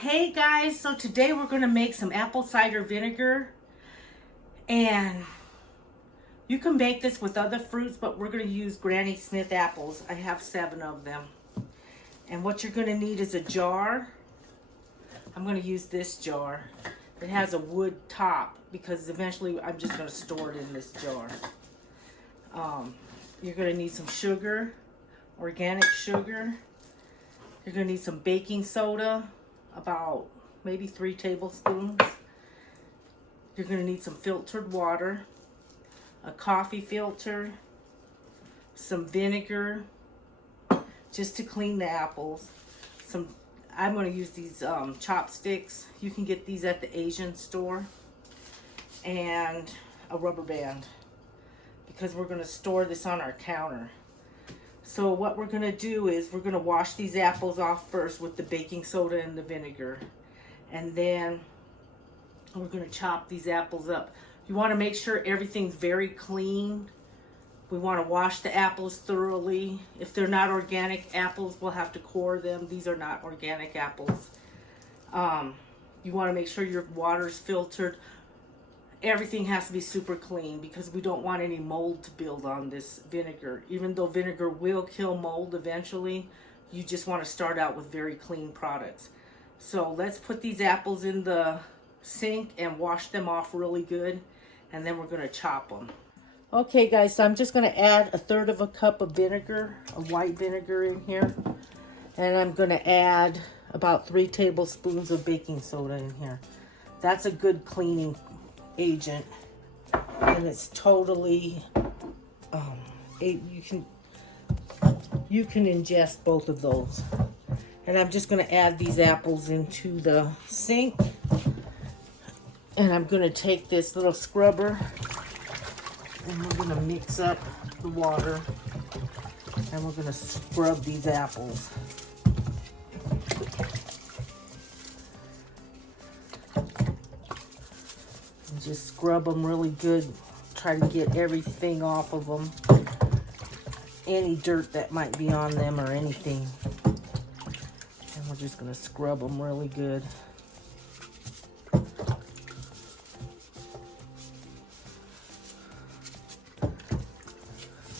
Hey guys, so today we're going to make some apple cider vinegar, and you can make this with other fruits, but we're going to use Granny Smith apples. I have 7 of them. And what you're going to need is a jar. I'm going to use this jar. It has a wood top because eventually I'm just going to store it in this jar. You're going to need some sugar, organic sugar. You're going to need some baking soda, about maybe 3 tablespoons. You're going to need some filtered water, a coffee filter, some vinegar just to clean the apples. I'm going to use these chopsticks. You can get these at the Asian store, and a rubber band because we're going to store this on our counter. So what we're going to do is we're going to wash these apples off first with the baking soda and the vinegar. And then we're going to chop these apples up. You want to make sure everything's very clean. We want to wash the apples thoroughly. If they're not organic apples, we'll have to core them. These are not organic apples. You want to make sure your water's filtered. Everything has to be super clean because we don't want any mold to build on this vinegar. Even though vinegar will kill mold eventually, you just want to start out with very clean products. So let's put these apples in the sink and wash them off really good, and then we're going to chop them. Okay guys, so I'm just going to add 1/3 cup of vinegar, of white vinegar in here, and I'm going to add about 3 tablespoons of baking soda in here. That's a good cleaning agent, and it's totally you can ingest both of those. And I'm just going to add these apples into the sink, and I'm going to take this little scrubber and we're going to mix up the water, and we're going to scrub these apples. Just scrub them really good. Try to get everything off of them. Any dirt that might be on them or anything. And we're just going to scrub them really good.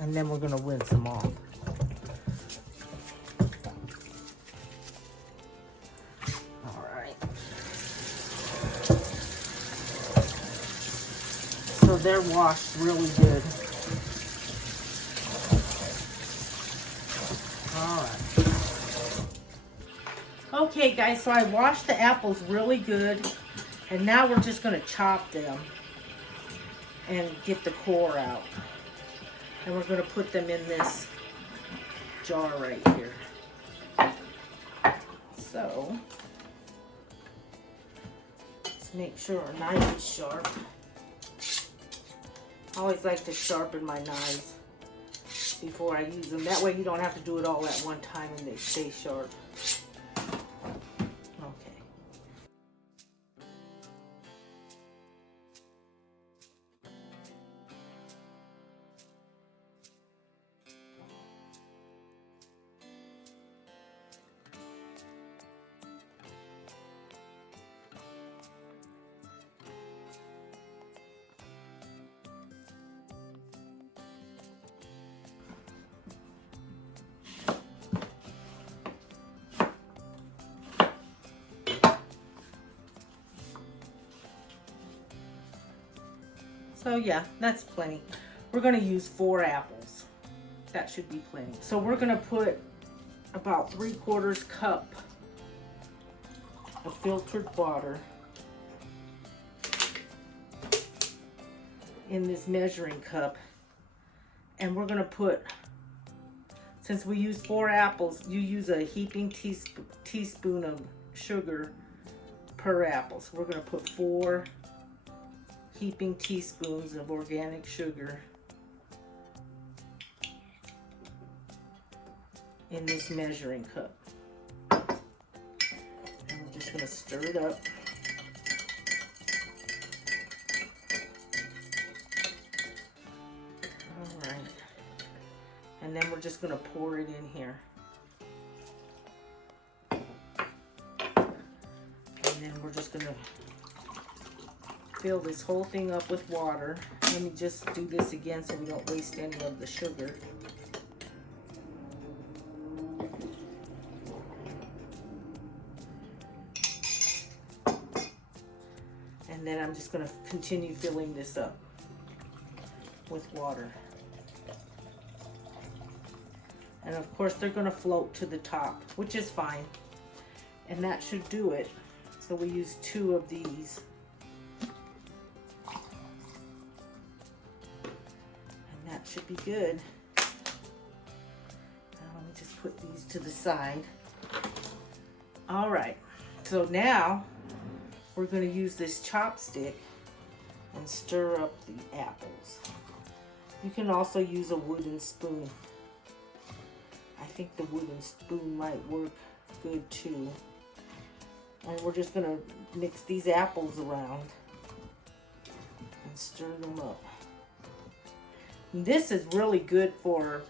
And then we're going to rinse them off. So they're washed really good. Alright. Okay guys, so I washed the apples really good, and now we're just going to chop them and get the core out. And we're going to put them in this jar right here. So, let's make sure our knife is sharp. I always like to sharpen my knives before I use them. That way you don't have to do it all at one time and they stay sharp. Okay. So yeah, that's plenty. We're going to use 4 apples. That should be plenty. So we're going to put about 3/4 cup of filtered water in this measuring cup. And we're going to put, since we use 4 apples, you use a heaping teaspoon of sugar per apple. So we're going to put 4 heaping teaspoons of organic sugar in this measuring cup. And we're just going to stir it up. All right. And then we're just going to pour it in here. we're just gonna fill this whole thing up with water. Let me just do this again so we don't waste any of the sugar. And then I'm just gonna continue filling this up with water. And of course they're gonna float to the top, which is fine. And that should do it. So we use 2 of these. And that should be good. Now let me just put these to the side. All right, so now we're gonna use this chopstick and stir up the apples. You can also use a wooden spoon. I think the wooden spoon might work good too. And we're just gonna mix these apples around and stir them up. And this is really good for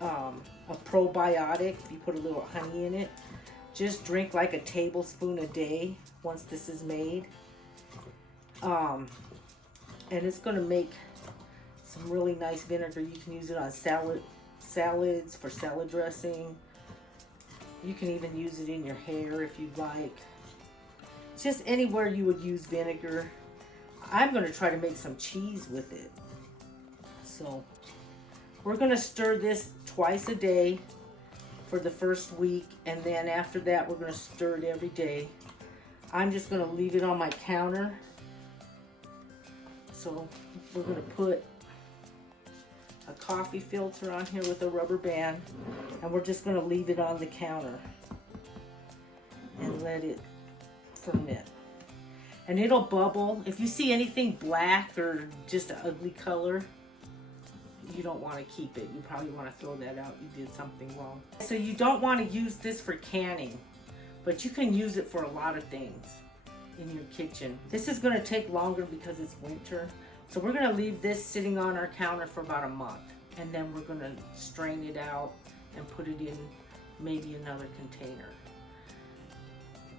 a probiotic. If you put a little honey in it, just drink like a tablespoon a day once this is made. And it's gonna make some really nice vinegar. You can use it on salads, for salad dressing. You can even use it in your hair if you'd like. Just anywhere you would use vinegar. I'm gonna try to make some cheese with it. So we're gonna stir this twice a day for the first week, and then after that we're gonna stir it every day. I'm just gonna leave it on my counter. So we're gonna put a coffee filter on here with a rubber band, and we're just gonna leave it on the counter and let it ferment. And it'll bubble. If you see anything black or just an ugly color, you don't want to keep it. You probably want to throw that out. You did something wrong. So you don't want to use this for canning, but you can use it for a lot of things in your kitchen. This is going to take longer because it's winter. So we're going to leave this sitting on our counter for about a month, and then we're going to strain it out and put it in maybe another container.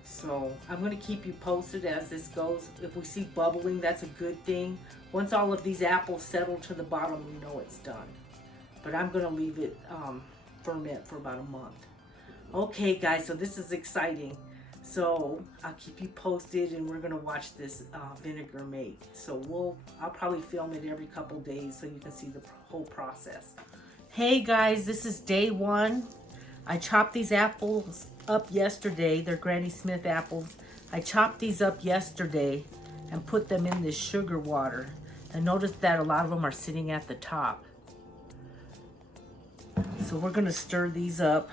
So I'm going to keep you posted as this goes. If we see bubbling, that's a good thing. Once all of these apples settle to the bottom, we know it's done. But I'm going to leave it ferment for about a month. Okay guys, so this is exciting. So I'll keep you posted, and we're gonna watch this vinegar make. So I'll probably film it every couple days so you can see the whole process. Hey guys, this is day 1. I chopped these apples up yesterday. They're Granny Smith apples. I chopped these up yesterday and put them in this sugar water. And notice that a lot of them are sitting at the top. So we're gonna stir these up.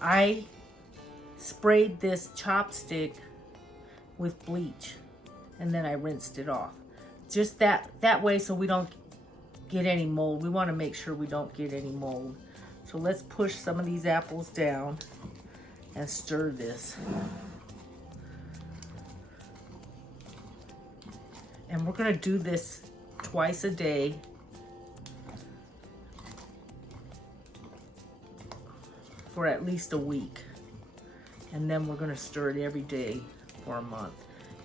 I sprayed this chopstick with bleach, and then I rinsed it off. Just that way so we don't get any mold. We want to make sure we don't get any mold. So let's push some of these apples down and stir this. And we're going to do this twice a day. For at least a week. And then we're gonna stir it every day for a month.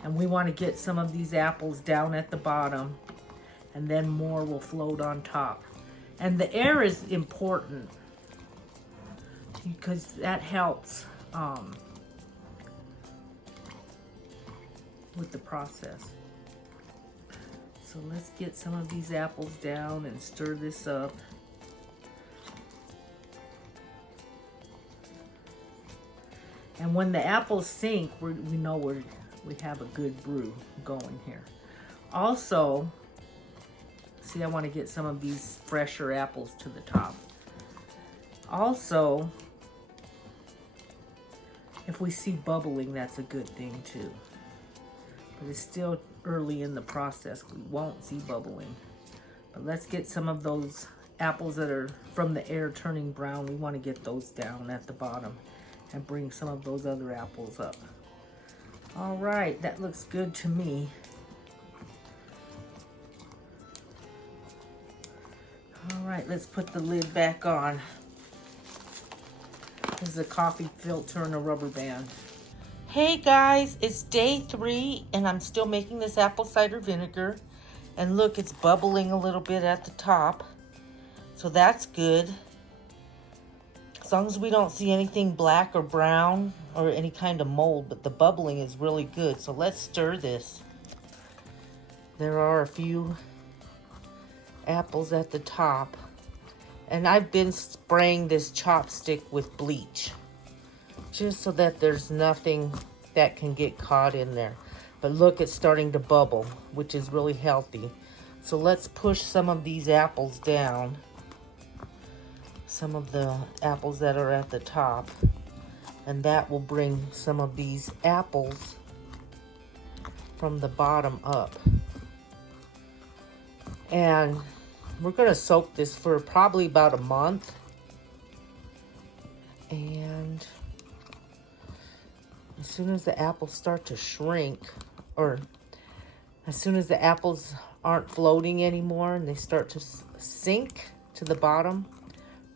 And we wanna get some of these apples down at the bottom, and then more will float on top. And the air is important because that helps with the process. So let's get some of these apples down and stir this up. And when the apples sink, we know we have a good brew going here. Also, see, I want to get some of these fresher apples to the top. Also, if we see bubbling, that's a good thing too. But it's still early in the process. We won't see bubbling. But let's get some of those apples that are from the air turning brown. We want to get those down at the bottom and bring some of those other apples up. All right, that looks good to me. All right, let's put the lid back on. This is a coffee filter and a rubber band. Hey guys, it's day 3 and I'm still making this apple cider vinegar. And look, it's bubbling a little bit at the top. So that's good. As long as we don't see anything black or brown or any kind of mold, but the bubbling is really good. So let's stir this. There are a few apples at the top. And I've been spraying this chopstick with bleach, just so that there's nothing that can get caught in there. But look, it's starting to bubble, which is really healthy. So let's push some of these apples down. Some of the apples that are at the top. And that will bring some of these apples from the bottom up. And we're gonna soak this for probably about a month. And as soon as the apples start to shrink, or as soon as the apples aren't floating anymore and they start to sink to the bottom,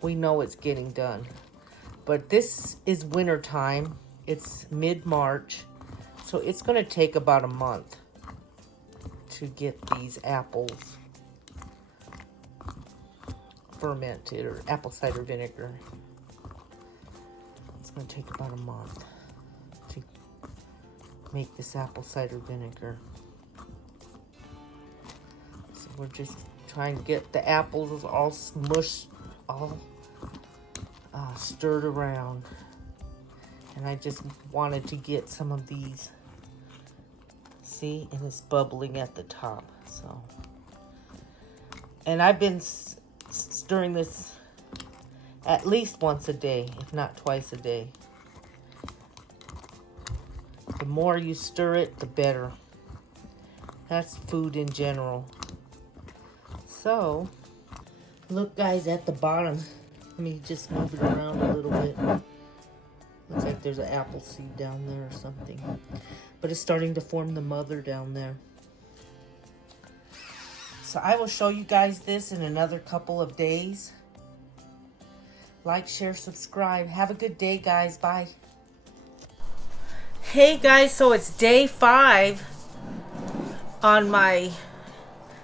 we know it's getting done. But this is winter time. It's mid-March, so it's going to take about a month to get these apples fermented, or apple cider vinegar. It's going to take about a month to make this apple cider vinegar. So we're just trying to get the apples all smushed, all stirred around. And I just wanted to get some of these. See, and it's bubbling at the top. So, and I've been stirring this at least once a day, if not twice a day. The more you stir it, the better. That's food in general. So, look guys, at the bottom. Let me just move it around a little bit. Looks like there's an apple seed down there or something. But it's starting to form the mother down there. So I will show you guys this in another couple of days. Like, share, subscribe. Have a good day, guys. Bye. Hey guys, so it's day 5 on my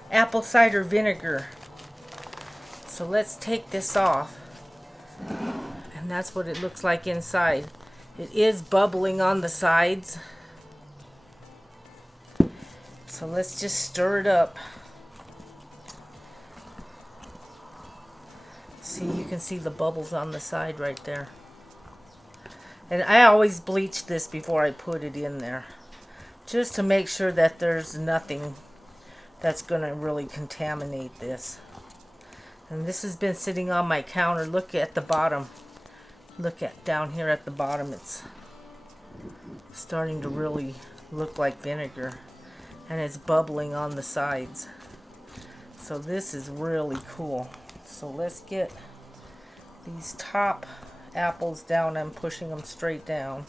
apple cider vinegar. So let's take this off. And that's what it looks like inside. It is bubbling on the sides. So let's just stir it up. See, you can see the bubbles on the side right there. And I always bleach this before I put it in there, just to make sure that there's nothing that's going to really contaminate this. And this has been sitting on my counter. Look at the bottom. Look at down here at the bottom. It's starting to really look like vinegar. And it's bubbling on the sides. So this is really cool. So let's get these top apples down. I'm pushing them straight down.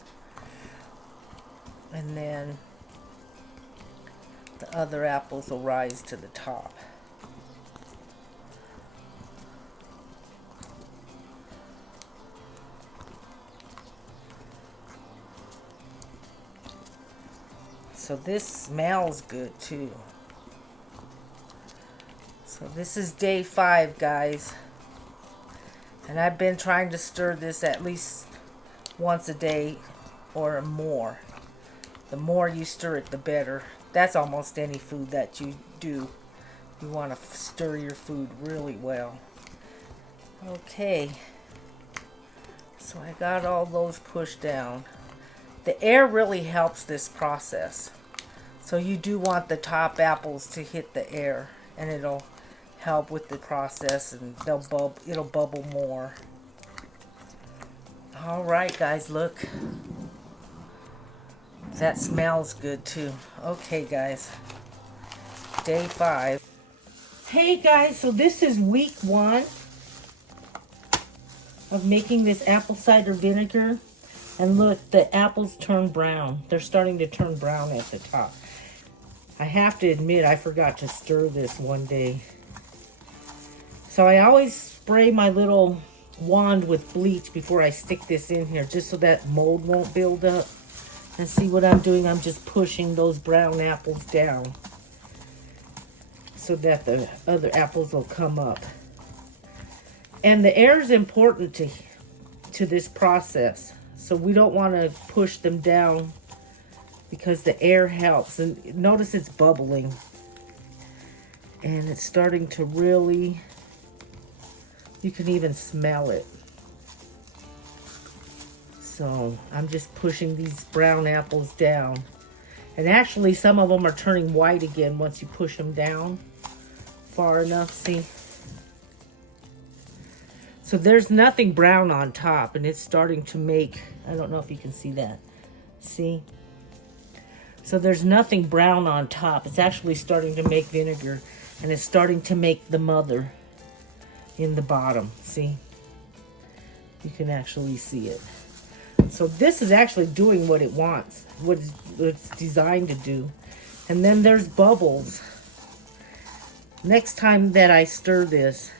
And then the other apples will rise to the top. So this smells good too. So this is day 5, guys. And I've been trying to stir this at least once a day or more. The more you stir it, the better. That's almost any food that you do. You want to stir your food really well. Okay. So I got all those pushed down. The air really helps this process. So you do want the top apples to hit the air, and it'll help with the process, and it'll bubble more. All right, guys, look. That smells good too. Okay, guys. Day 5. Hey, guys, so this is week 1 of making this apple cider vinegar. And look, the apples turn brown. They're starting to turn brown at the top. I have to admit, I forgot to stir this one day. So I always spray my little wand with bleach before I stick this in here, just so that mold won't build up. And see what I'm doing? I'm just pushing those brown apples down so that the other apples will come up. And the air is important to this process. So we don't want to push them down because the air helps. And notice it's bubbling. And it's starting to really, you can even smell it. So I'm just pushing these brown apples down. And actually some of them are turning white again once you push them down far enough, see? So there's nothing brown on top, and it's starting to make, I don't know if you can see that. See? So there's nothing brown on top. It's actually starting to make vinegar, and it's starting to make the mother in the bottom. See? You can actually see it. So this is actually doing what it wants, what it's designed to do. And then there's bubbles. Next time that I stir this,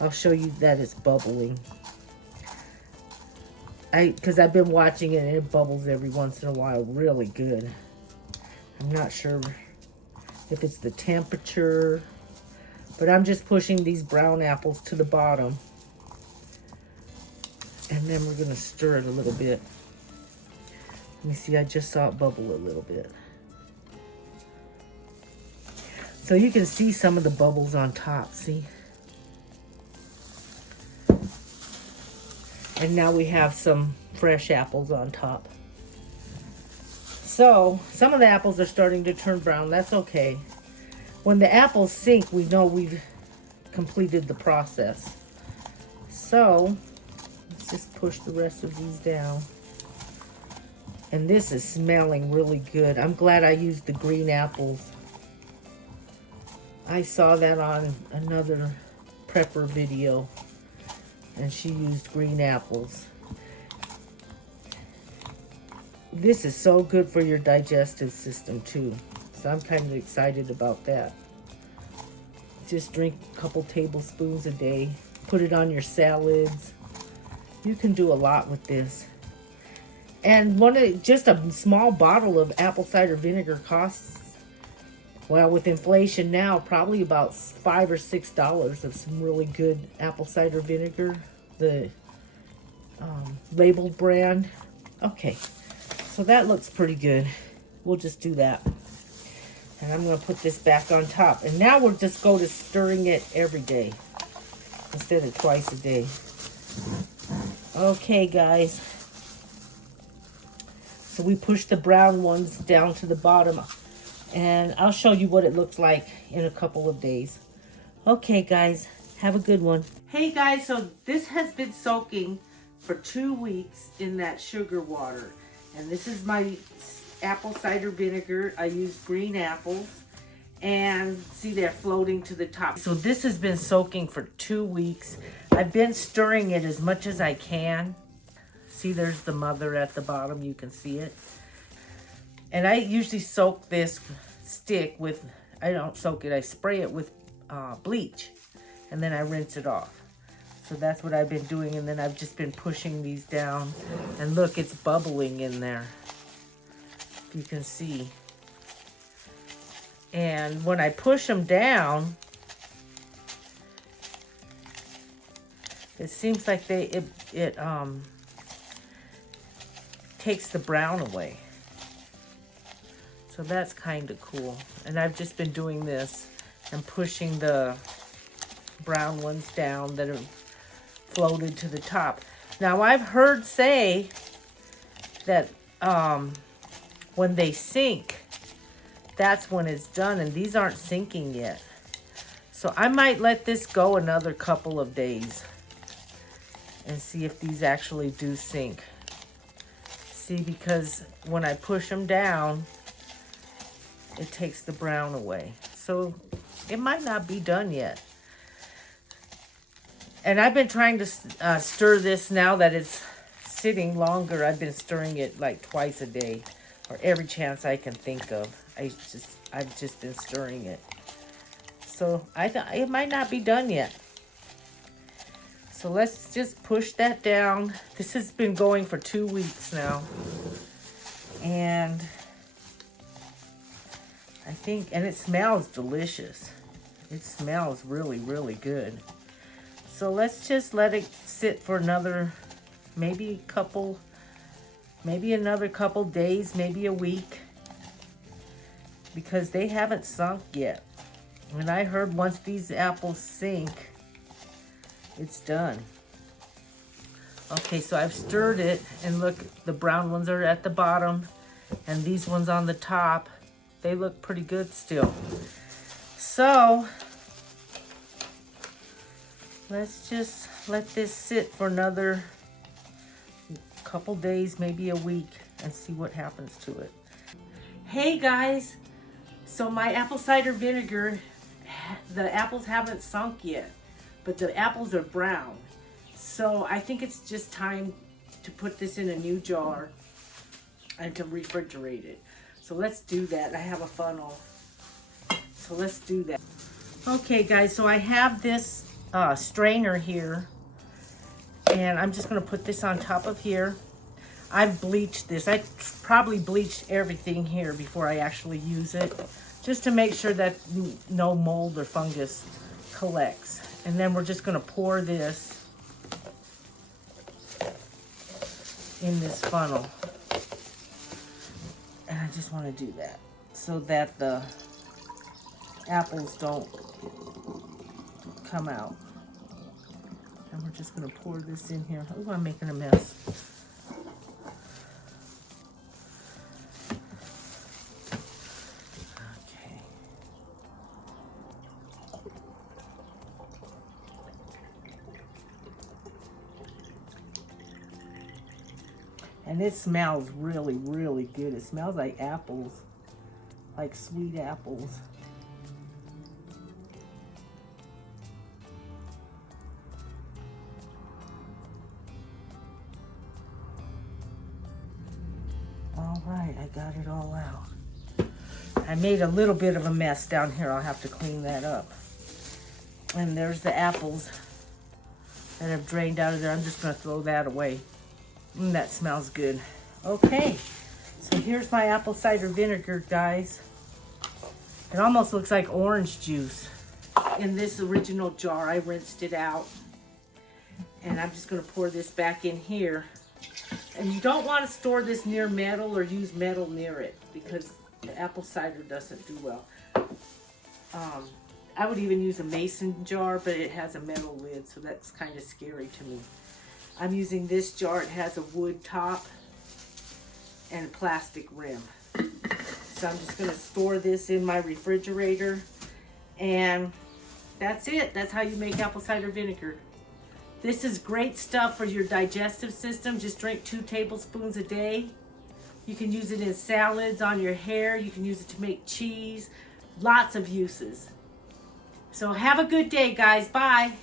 I'll show you that it's bubbling. Because I've been watching it and it bubbles every once in a while really good. I'm not sure if it's the temperature, but I'm just pushing these brown apples to the bottom. And then we're gonna stir it a little bit. Let me see, I just saw it bubble a little bit. So you can see some of the bubbles on top, see? And now we have some fresh apples on top. So some of the apples are starting to turn brown. That's okay. When the apples sink, we know we've completed the process. So let's just push the rest of these down. And this is smelling really good. I'm glad I used the green apples. I saw that on another prepper video, and she used green apples. This is so good for your digestive system too. So I'm kind of excited about that. Just drink a couple tablespoons a day. Put it on your salads. You can do a lot with this. And just a small bottle of apple cider vinegar costs, well, with inflation now, probably about $5 or $6 of some really good apple cider vinegar, the labeled brand. Okay, so that looks pretty good. We'll just do that. And I'm going to put this back on top. And now we'll just go to stirring it every day instead of twice a day. Okay, guys. So we push the brown ones down to the bottom. And I'll show you what it looks like in a couple of days. Okay, guys. Have a good one. Hey, guys. So this has been soaking for 2 weeks in that sugar water. And this is my apple cider vinegar. I used green apples. And see, they're floating to the top. So this has been soaking for 2 weeks. I've been stirring it as much as I can. See, there's the mother at the bottom. You can see it. And I usually soak this stick with, I don't soak it, I spray it with bleach. And then I rinse it off. So that's what I've been doing. And then I've just been pushing these down. And look, it's bubbling in there. You can see. And when I push them down, it seems like it takes the brown away. So that's kind of cool. And I've just been doing this and pushing the brown ones down that have floated to the top. Now I've heard say that when they sink, that's when it's done, and these aren't sinking yet. So I might let this go another couple of days and see if these actually do sink. See, because when I push them down, it takes the brown away. So it might not be done yet. And I've been trying to stir this now that it's sitting longer. I've been stirring it like twice a day, or every chance I can think of. I've just been stirring it. So it might not be done yet. So let's just push that down. This has been going for 2 weeks now. And I think, and it smells delicious. It smells really, really good. So let's just let it sit for another, maybe another couple days, maybe a week, because they haven't sunk yet. And I heard once these apples sink, it's done. Okay, so I've stirred it, and look, the brown ones are at the bottom, and these ones on the top. They look pretty good still. So let's just let this sit for another couple days, maybe a week, and see what happens to it. Hey guys, so my apple cider vinegar, the apples haven't sunk yet, but the apples are brown. So I think it's just time to put this in a new jar and to refrigerate it. So let's do that. I have a funnel. So let's do that. Okay guys, so I have this strainer here, and I'm just gonna put this on top of here. I've bleached this. I probably bleached everything here before I actually use it, just to make sure that no mold or fungus collects. And then we're just gonna pour this in this funnel. And I just want to do that so that the apples don't come out. And we're just going to pour this in here. Oh, I'm making a mess. Okay. And it smells really, really good. It smells like apples, like sweet apples. All right, I got it all out. I made a little bit of a mess down here. I'll have to clean that up. And there's the apples that have drained out of there. I'm just gonna throw that away. That smells good. Okay, so here's my apple cider vinegar, guys. It almost looks like orange juice. In this original jar, I rinsed it out. And I'm just gonna pour this back in here. And you don't want to store this near metal or use metal near it, because the apple cider doesn't do well. I would even use a mason jar, but it has a metal lid, so that's kind of scary to me. I'm using this jar. It has a wood top and a plastic rim. So I'm just going to store this in my refrigerator. And that's it. That's how you make apple cider vinegar. This is great stuff for your digestive system. Just drink 2 tablespoons a day. You can use it in salads, on your hair. You can use it to make cheese. Lots of uses. So have a good day, guys. Bye.